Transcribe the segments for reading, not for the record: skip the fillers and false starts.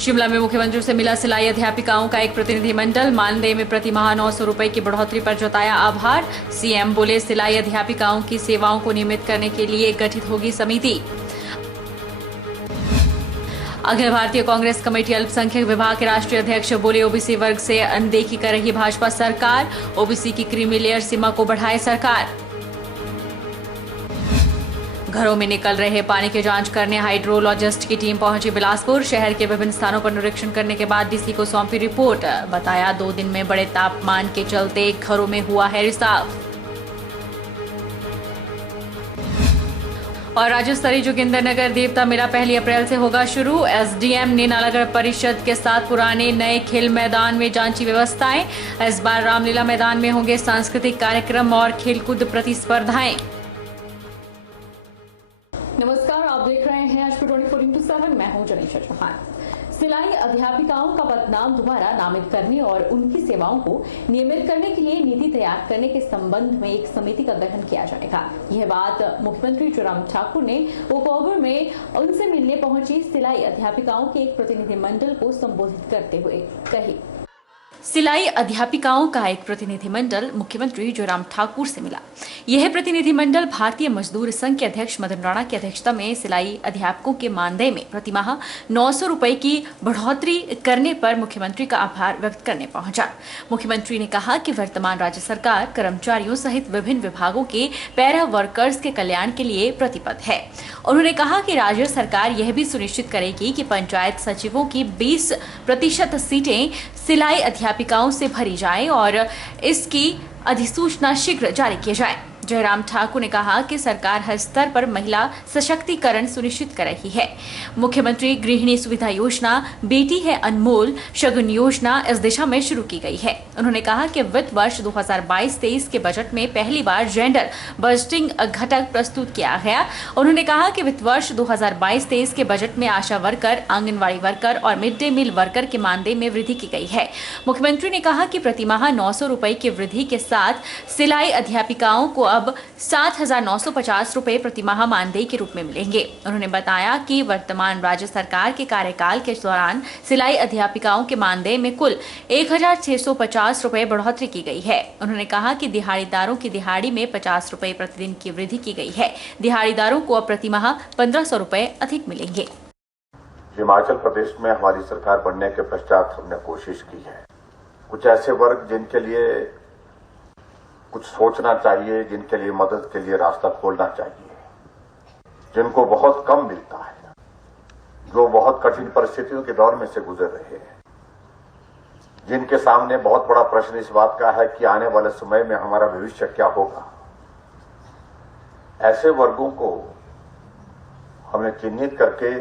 शिमला में मुख्यमंत्री से मिला सिलाई अध्यापिकाओं का एक प्रतिनिधिमंडल। मानदेय में प्रति माह 900 रुपए की बढ़ोतरी पर जताया आभार। सीएम बोले सिलाई अध्यापिकाओं की सेवाओं को नियमित करने के लिए गठित होगी समिति। अखिल भारतीय कांग्रेस कमेटी अल्पसंख्यक विभाग के राष्ट्रीय अध्यक्ष बोले ओबीसी वर्ग से अनदेखी कर रही भाजपा सरकार। ओबीसी की क्रीमी लेयर सीमा को बढ़ाए सरकार। घरों में निकल रहे पानी की जांच करने हाइड्रोलॉजिस्ट की टीम पहुंची बिलासपुर। शहर के विभिन्न स्थानों पर निरीक्षण करने के बाद डीसी को सौंपी रिपोर्ट। बताया 2 दिन में बड़े तापमान के चलते घरों में हुआ है रिसाव। और राज्य स्तरीय जोगिंदरनगर देवता मेला 1 अप्रैल से होगा शुरू। एसडीएम ने नालागढ़ परिषद के साथ पुराने नए खेल मैदान में जांची व्यवस्थाएं। इस बार रामलीला मैदान में होंगे सांस्कृतिक कार्यक्रम और खेलकूद प्रतिस्पर्धाएं। नमस्कार, आप देख रहे हैं आज 24x7। मैं हूं जनीशा चौहान। सिलाई अध्यापिकाओं का पदनाम दोबारा नामित करने और उनकी सेवाओं को नियमित करने के लिए नीति तैयार करने के संबंध में एक समिति का गठन किया जाएगा। यह बात मुख्यमंत्री जयराम ठाकुर ने ओकओवर में उनसे मिलने पहुंची सिलाई अध्यापिकाओं के एक प्रतिनिधिमंडल को संबोधित करते हुए कही। सिलाई अध्यापिकाओं का एक प्रतिनिधिमंडल मुख्यमंत्री जयराम ठाकुर से मिला। यह प्रतिनिधिमंडल भारतीय मजदूर संघ के अध्यक्ष मदन राणा की अध्यक्षता में सिलाई अध्यापकों के मानदेय में प्रतिमाह 900 रुपए की बढ़ोतरी करने पर मुख्यमंत्री का आभार व्यक्त करने पहुंचा। मुख्यमंत्री ने कहा कि वर्तमान राज्य सरकार कर्मचारियों सहित विभिन्न विभागों के पैरा वर्कर्स के कल्याण के लिए प्रतिबद्ध है। उन्होंने कहा कि राज्य सरकार यह भी सुनिश्चित करेगी कि पंचायत सचिवों की 20% सीटें सिलाई अध्यापिकाओं से भरी जाए और इसकी अधिसूचना शीघ्र जारी की जाए। जयराम ठाकुर ने कहा कि सरकार हर स्तर पर महिला सशक्तिकरण सुनिश्चित कर रही है। मुख्यमंत्री गृहिणी सुविधा योजना, बेटी है अनमोल शगुन योजना इस दिशा में शुरू की गई है। उन्होंने कहा कि वित्त वर्ष 2022-23 के बजट में पहली बार जेंडर बजटिंग घटक प्रस्तुत किया गया। उन्होंने कहा कि वित्त वर्ष 2022-23 के बजट में आशा वर्कर, आंगनबाड़ी वर्कर और मिड डे मील वर्कर के मानदेय में वृद्धि की गई है। मुख्यमंत्री ने कहा कि प्रतिमाह 900 रुपए की वृद्धि के साथ सिलाई अध्यापिकाओं को अब 7,950 रुपए प्रतिमाह मानदेय के रूप में मिलेंगे। उन्होंने बताया कि वर्तमान राज्य सरकार के कार्यकाल के दौरान सिलाई अध्यापिकाओं के मानदेय में कुल 1,650 रुपए बढ़ोतरी की गई है। उन्होंने कहा कि दिहाड़ीदारों की दिहाड़ी में 50 रुपए प्रतिदिन की वृद्धि की गई है। दिहाड़ीदारों को अब प्रतिमाह 1,500 रुपए अधिक मिलेंगे। हिमाचल प्रदेश में हमारी सरकार बनने के पश्चात हमने कोशिश की है कुछ ऐसे वर्ग जिनके लिए कुछ सोचना चाहिए, जिनके लिए मदद के लिए रास्ता खोलना चाहिए, जिनको बहुत कम मिलता है, जो बहुत कठिन परिस्थितियों के दौर में से गुजर रहे हैं, जिनके सामने बहुत बड़ा प्रश्न इस बात का है कि आने वाले समय में हमारा भविष्य क्या होगा। ऐसे वर्गों को हमने चिन्हित करके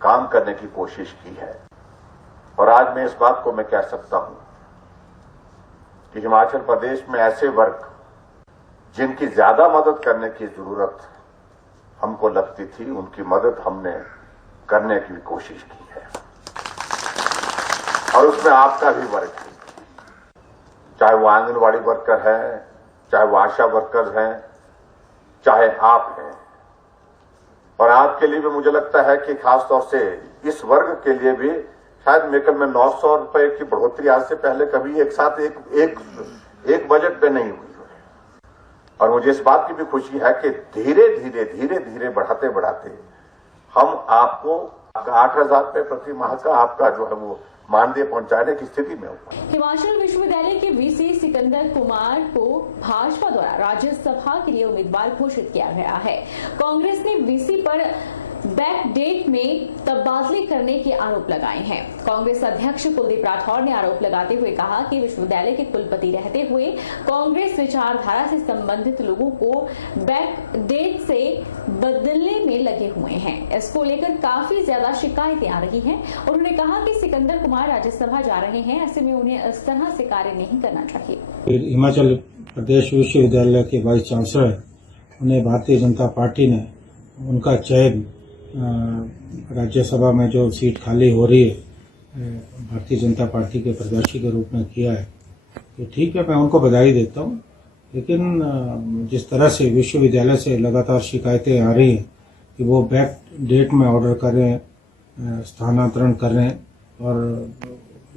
काम करने की कोशिश की है और आज मैं इस बात को मैं कह सकता हूं कि हिमाचल प्रदेश में ऐसे वर्ग जिनकी ज्यादा मदद करने की जरूरत हमको लगती थी, उनकी मदद हमने करने की भी कोशिश की है और उसमें आपका भी वर्ग है, चाहे वो आंगनबाड़ी वर्कर है, चाहे वो आशा वर्कर हैं, चाहे आप हैं। और आपके लिए भी मुझे लगता है कि खासतौर से इस वर्ग के लिए भी शायद मेकल में 900 रुपए की बढ़ोतरी आज से पहले कभी एक साथ एक बजट में नहीं हुई है। और मुझे इस बात की भी खुशी है कि धीरे धीरे बढ़ाते बढ़ाते हम आपको 8,000 रुपए प्रति माह का आपका जो है वो मानदेय पहुंचाने की स्थिति में होगा। हिमाचल विश्वविद्यालय के वीसी सिकंदर कुमार को भाजपा द्वारा राज्यसभा के लिए उम्मीदवार घोषित किया गया है। कांग्रेस ने वीसी पर बैक डेट में तबादले करने के आरोप लगाए हैं। कांग्रेस अध्यक्ष कुलदीप राठौर ने आरोप लगाते हुए कहा कि विश्वविद्यालय के कुलपति रहते हुए कांग्रेस विचारधारा से संबंधित लोगों को बैक डेट से बदलने में लगे हुए हैं। इसको लेकर काफी ज्यादा शिकायतें आ रही हैं। उन्होंने कहा कि सिकंदर कुमार राज्यसभा जा रहे हैं, ऐसे में उन्हें इस तरह से कार्य नहीं करना चाहिए। हिमाचल प्रदेश विश्वविद्यालय के वाइस चांसलर उन्हें भारतीय जनता पार्टी ने उनका चयन राज्यसभा में जो सीट खाली हो रही है भारतीय जनता पार्टी के प्रत्याशी के रूप में किया है, तो ठीक है, मैं उनको बधाई देता हूं। लेकिन जिस तरह से विश्वविद्यालय से लगातार शिकायतें आ रही हैं कि वो बैक डेट में ऑर्डर करें स्थानांतरण कर रहे हैं और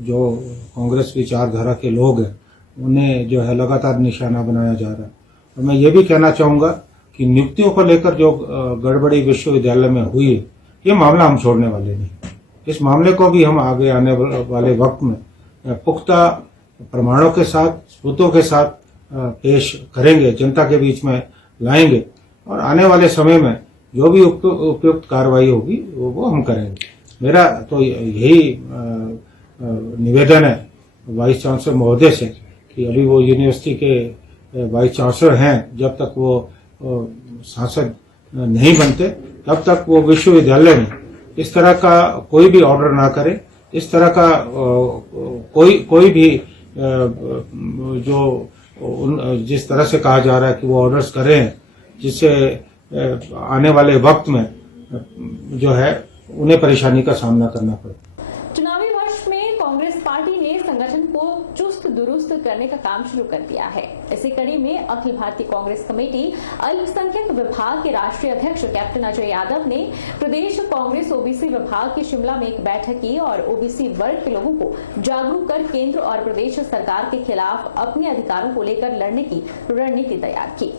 जो कांग्रेस विचारधारा के लोग हैं उन्हें जो है लगातार निशाना बनाया जा रहा है। और मैं ये भी कहना चाहूँगा कि नियुक्तियों को लेकर जो गड़बड़ी विश्वविद्यालय में हुई है, ये मामला हम छोड़ने वाले नहीं। इस मामले को भी हम आगे आने वाले वक्त में पुख्ता प्रमाणों के साथ, सबूतों के साथ पेश करेंगे, जनता के बीच में लाएंगे और आने वाले समय में जो भी उपयुक्त कार्रवाई होगी वो हम करेंगे। मेरा तो यही निवेदन है वाइस चांसलर महोदय से कि अभी वो यूनिवर्सिटी के वाइस चांसलर हैं, जब तक वो सांसद नहीं बनते तब तक वो विश्वविद्यालय में इस तरह का कोई भी ऑर्डर ना करे। इस तरह का कोई भी जो जिस तरह से कहा जा रहा है कि वो ऑर्डर्स करें जिससे आने वाले वक्त में जो है उन्हें परेशानी का सामना करना पड़े। चुनावी वर्ष में कांग्रेस पार्टी ने संगठन को चुस्त दुरुस्त करने का काम शुरू कर दिया है। इसी कड़ी में अखिल भारतीय कांग्रेस कमेटी अल्पसंख्यक विभाग के राष्ट्रीय अध्यक्ष कैप्टन अजय यादव ने प्रदेश कांग्रेस ओबीसी विभाग की शिमला में एक बैठक की और ओबीसी वर्ग के लोगों को जागरूक कर केंद्र और प्रदेश सरकार के खिलाफ अपने अधिकारों को लेकर लड़ने की रणनीति तैयार की।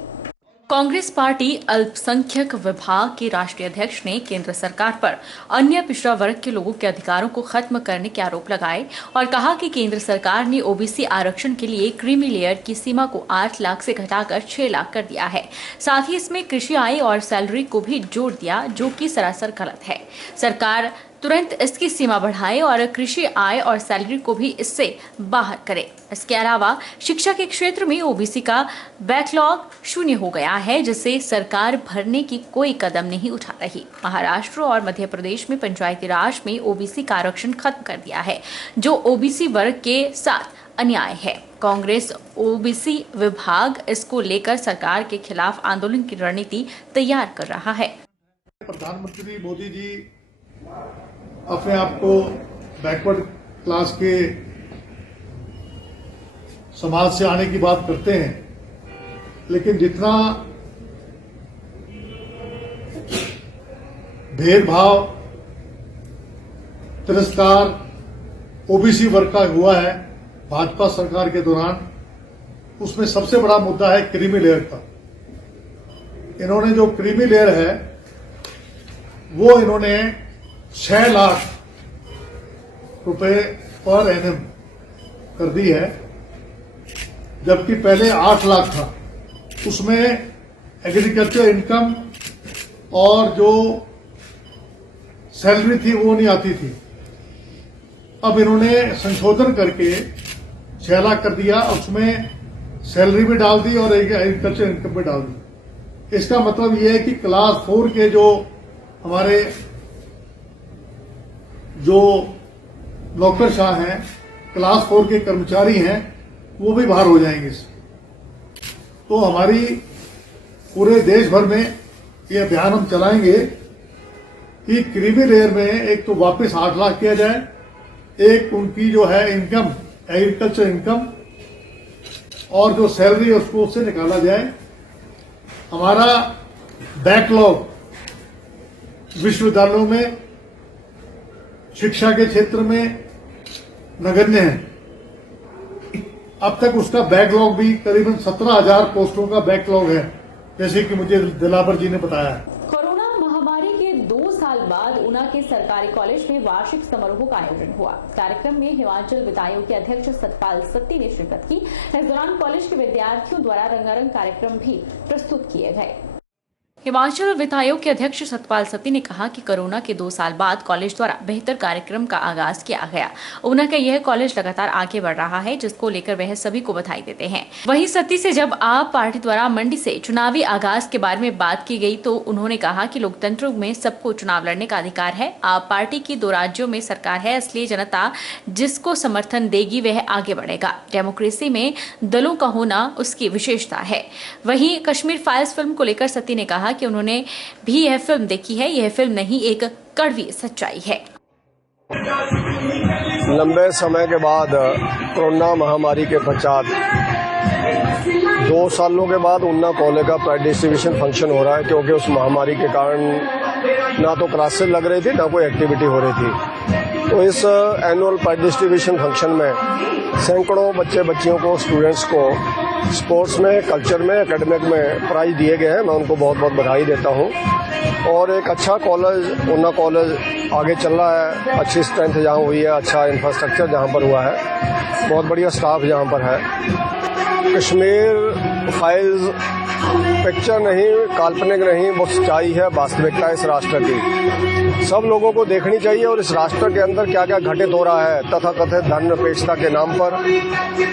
कांग्रेस पार्टी अल्पसंख्यक विभाग के राष्ट्रीय अध्यक्ष ने केंद्र सरकार पर अन्य पिछड़ा वर्ग के लोगों के अधिकारों को खत्म करने के आरोप लगाए और कहा कि केंद्र सरकार ने ओबीसी आरक्षण के लिए क्रीमी लेयर की सीमा को 8 लाख से घटाकर 6 लाख कर दिया है। साथ ही इसमें कृषि आय और सैलरी को भी जोड़ दिया, जो कि सरासर गलत है। सरकार तुरंत इसकी सीमा बढ़ाए और कृषि आय और सैलरी को भी इससे बाहर करे। इसके अलावा शिक्षा के क्षेत्र में ओबीसी का बैकलॉग शून्य हो गया है, जिसे सरकार भरने की कोई कदम नहीं उठा रही। महाराष्ट्र और मध्य प्रदेश में पंचायती राज में ओबीसी का आरक्षण खत्म कर दिया है, जो ओबीसी वर्ग के साथ अन्याय है। कांग्रेस ओबीसी विभाग इसको लेकर सरकार के खिलाफ आंदोलन की रणनीति तैयार कर रहा है। प्रधानमंत्री मोदी जी अपने आप को बैकवर्ड क्लास के समाज से आने की बात करते हैं, लेकिन जितना भेदभाव तिरस्कार ओबीसी वर्ग का हुआ है भाजपा सरकार के दौरान, उसमें सबसे बड़ा मुद्दा है क्रीमी लेयर का। इन्होंने जो क्रीमी लेयर है वो इन्होंने 6 लाख रुपए पर एनएम कर दी है, जबकि पहले 8 लाख था। उसमें एग्रीकल्चर इनकम और जो सैलरी थी वो नहीं आती थी। अब इन्होंने संशोधन करके 6 लाख कर दिया, उसमें सैलरी भी डाल दी और एग्रीकल्चर इनकम भी डाल दी। इसका मतलब ये है कि क्लास 4 के जो हमारे जो नौकरशाह हैं, क्लास 4 के कर्मचारी हैं, वो भी बाहर हो जाएंगे। तो हमारी पूरे देश भर में ये अभियान हम चलाएंगे कि क्रीमी लेयर में एक तो वापस 8 लाख किया जाए, एक उनकी जो है इनकम एग्रीकल्चर इनकम और जो सैलरी है उसको उससे निकाला जाए। हमारा बैकलॉग विश्वविद्यालयों में शिक्षा के क्षेत्र में नगण्य है। अब तक उसका बैकलॉग भी करीबन 17,000 पोस्टों का बैकलॉग है, जैसे कि मुझे दिलावर जी ने बताया। कोरोना महामारी के 2 साल बाद ऊना के सरकारी कॉलेज में वार्षिक समारोह का आयोजन हुआ। कार्यक्रम में हिमाचल वित्त आयोग के अध्यक्ष सतपाल सत्ती ने शिरकत की। इस दौरान कॉलेज के विद्यार्थियों द्वारा रंगारंग कार्यक्रम भी प्रस्तुत किए गए। हिमाचल वित्त आयोग के अध्यक्ष सतपाल सत्ती ने कहा कि कोरोना के 2 साल बाद कॉलेज द्वारा बेहतर कार्यक्रम का आगाज किया गया। ऊना का यह कॉलेज लगातार आगे बढ़ रहा है, जिसको लेकर वह सभी को बधाई देते हैं। वहीं सत्ती से जब आप पार्टी द्वारा मंडी से चुनावी आगाज के बारे में बात की गई तो उन्होंने कहा कि लोकतंत्र में सबको चुनाव लड़ने का अधिकार है। आप पार्टी की 2 राज्यों में सरकार है, इसलिए जनता जिसको समर्थन देगी वह आगे बढ़ेगा। डेमोक्रेसी में दलों का होना उसकी विशेषता है। वहीं कश्मीर फाइल्स फिल्म को लेकर सत्ती ने कहा कि उन्होंने भी यह फिल्म देखी है। यह फिल्म नहीं, एक कड़वी सच्चाई है। लंबे समय के बाद कोरोना महामारी के पश्चात 2 सालों के बाद ऊना कॉलेज का प्राइज डिस्ट्रीब्यूशन फंक्शन हो रहा है, क्योंकि उस महामारी के कारण ना तो क्लासेस लग रही थी, ना कोई एक्टिविटी हो रही थी। तो इस एनुअल प्राइज डिस्ट्रीब्यूशन फंक्शन में सैकड़ों बच्चे बच्चियों को, स्टूडेंट्स को स्पोर्ट्स में, कल्चर में, एकेडमिक में प्राइज दिए गए हैं। मैं उनको बहुत बहुत बधाई देता हूँ। और एक अच्छा कॉलेज, ऊना कॉलेज आगे चल रहा है। अच्छी स्ट्रेंथ जहाँ हुई है, अच्छा इंफ्रास्ट्रक्चर जहाँ पर हुआ है, बहुत बढ़िया स्टाफ जहाँ पर है। कश्मीर फाइल्स पिक्चर नहीं, काल्पनिक नहीं, वो सच्चाई है, वास्तविकता है इस राष्ट्र की। सब लोगों को देखनी चाहिए और इस राष्ट्र के अंदर क्या क्या घटित हो रहा है तथाकथित धर्मनिरपेक्षता के नाम पर।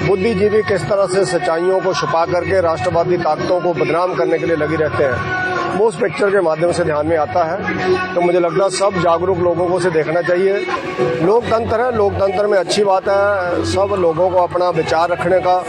बुद्धिजीवी किस तरह से सच्चाइयों को छुपा करके राष्ट्रवादी ताकतों को बदनाम करने के लिए लगी रहते हैं, वो उस पिक्चर के माध्यम से ध्यान में आता है। तो मुझे लगता है सब जागरूक लोगों को उसे देखना चाहिए। लोकतंत्र है, लोकतंत्र में अच्छी बात है, सब लोगों को अपना विचार रखने का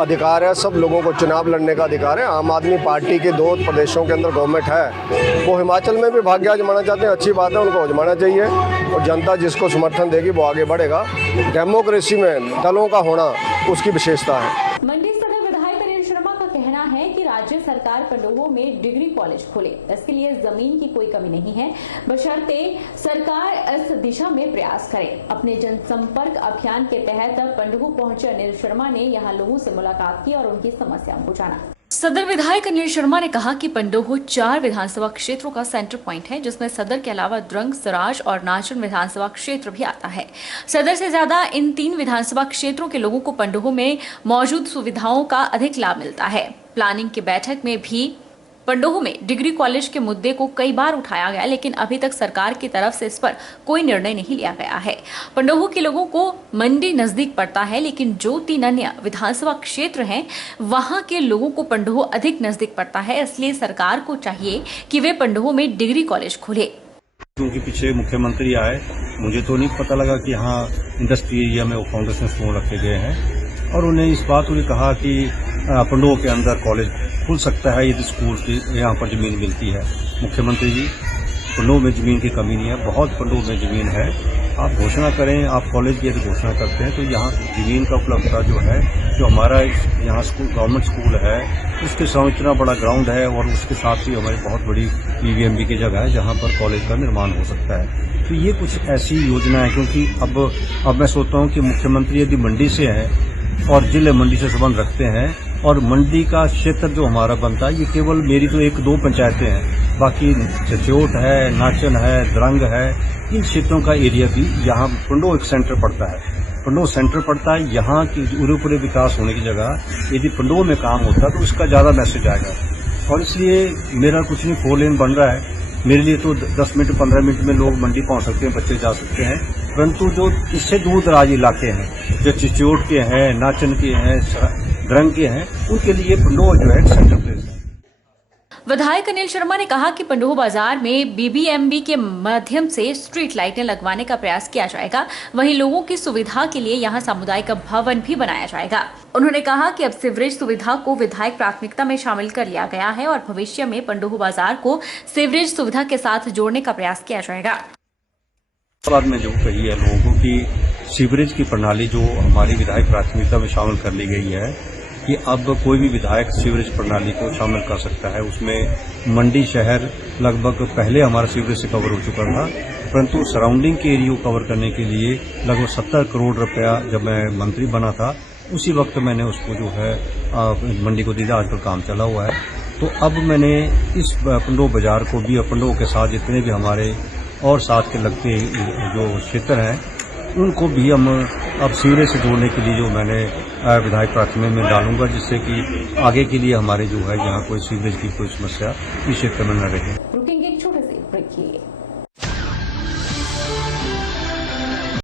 अधिकार है, सब लोगों को चुनाव लड़ने का अधिकार है। आम आदमी पार्टी के 2 प्रदेशों के अंदर गवर्नमेंट है, वो हिमाचल में भी भाग्य आजमाना चाहते हैं, अच्छी बात है, उनको आजमाना चाहिए। और जनता जिसको समर्थन देगी वो आगे बढ़ेगा। डेमोक्रेसी में दलों का होना उसकी विशेषता है। मंडी सदर विधायक अनिल शर्मा का कहना है कि राज्य सरकार पंडोह में डिग्री कॉलेज खोले, इसके लिए जमीन की कोई कमी नहीं है, बशर्ते सरकार इस दिशा में प्रयास करे। अपने जनसंपर्क अभियान के तहत पंडोह पहुंचे अनिल शर्मा ने यहां लोगों से मुलाकात की और उनकी समस्याओं को जाना। सदर विधायक अनिल शर्मा ने कहा कि पंडोह 4 विधानसभा क्षेत्रों का सेंटर पॉइंट है, जिसमें सदर के अलावा द्रंग, सराज और नाचन विधानसभा क्षेत्र भी आता है। सदर से ज्यादा इन 3 विधानसभा क्षेत्रों के लोगों को पंडोह में मौजूद सुविधाओं का अधिक लाभ मिलता है। प्लानिंग की बैठक में भी पंडोह में डिग्री कॉलेज के मुद्दे को कई बार उठाया गया, लेकिन अभी तक सरकार की तरफ से इस पर कोई निर्णय नहीं लिया गया है। पंडोह के लोगों को मंडी नजदीक पड़ता है, लेकिन जो 3 अन्य विधानसभा क्षेत्र हैं वहां के लोगों को पंडोह अधिक नजदीक पड़ता है, इसलिए सरकार को चाहिए कि वे पंडोह में डिग्री कॉलेज खोले। क्योंकि पीछे मुख्यमंत्री आए, मुझे तो नहीं पता लगा कि यहाँ इंडस्ट्री एरिया में वो फाउंडेशन स्टोन रखे गए हैं, और उन्हें इस बात को भी कहा कि पंडोह के अंदर कॉलेज खुल सकता है यदि स्कूल की यहाँ पर जमीन मिलती है। मुख्यमंत्री जी, पंडोह में जमीन की कमी नहीं है, बहुत पंडोह में जमीन है। आप घोषणा करें, आप कॉलेज की यदि घोषणा करते हैं तो यहाँ जमीन का उपलब्धता जो है, जो हमारा यहाँ स्कूल गवर्नमेंट स्कूल है उसके साथ इतना बड़ा ग्राउंड है, और उसके साथ ही हमारी बहुत बड़ी ईवीएमबी की जगह है जहाँ पर कॉलेज का निर्माण हो सकता है। तो ये कुछ ऐसी योजना है, क्योंकि अब मैं सोचता हूँ कि मुख्यमंत्री यदि मंडी से है और जिले मंडी से संबंध रखते हैं, और मंडी का क्षेत्र जो हमारा बनता है ये केवल मेरी तो 1-2 पंचायतें हैं, बाकी चचोट है, नाचन है, द्रंग है, इन क्षेत्रों का एरिया भी यहाँ पंडोह एक सेंटर पड़ता है। पंडोह सेंटर पड़ता है, यहाँ की पूरे विकास होने की जगह यदि पंडोह में काम होता है तो उसका ज्यादा मैसेज आएगा। और इसलिए मेरा कुछ नहीं, 4 लेन बन रहा है, मेरे लिए तो 10 मिनट 15 मिनट में लोग मंडी पहुंच सकते हैं, बच्चे जा सकते हैं। परंतु जो इससे दूर दराज इलाके हैं, जो चिचोट के हैं, नाचन के हैं, द्रंग के हैं, उनके लिए पंडोह जो है सेंटर प्लेस है। विधायक अनिल शर्मा ने कहा कि पंडोह बाजार में बीबीएमबी के माध्यम से स्ट्रीट लाइटें लगवाने का प्रयास किया जाएगा, वहीं लोगों की सुविधा के लिए यहां सामुदायिक भवन भी बनाया जाएगा। उन्होंने कहा कि अब सीवरेज सुविधा को विधायक प्राथमिकता में शामिल कर लिया गया है और भविष्य में पंडोह बाजार को सीवरेज सुविधा के साथ जोड़ने का प्रयास किया जाएगा। बाद में जो कही है लोगों की सीवरेज की प्रणाली जो हमारी विधायक प्राथमिकता में शामिल कर ली गई है, कि अब कोई भी विधायक सीवरेज प्रणाली को शामिल कर सकता है। उसमें मंडी शहर लगभग पहले हमारा सीवरेज से कवर हो चुका था, परंतु सराउंडिंग के एरिया को कवर करने के लिए लगभग 70 करोड़ रुपया जब मैं मंत्री बना था उसी वक्त मैंने उसको जो है मंडी को दिया। आजकल काम चला हुआ है, तो अब मैंने इस पंडोह बाजार को भी, पंडोह के साथ जितने भी हमारे और साथ के लगते जो क्षेत्र हैं उनको भी हम अब सीवरेज से जोड़ने के लिए जो मैंने विधायक प्राथमिकता में डालूंगा, जिससे कि आगे के लिए हमारे जो है यहाँ कोई सीवरेज की कोई समस्या इस क्षेत्र में न रहे।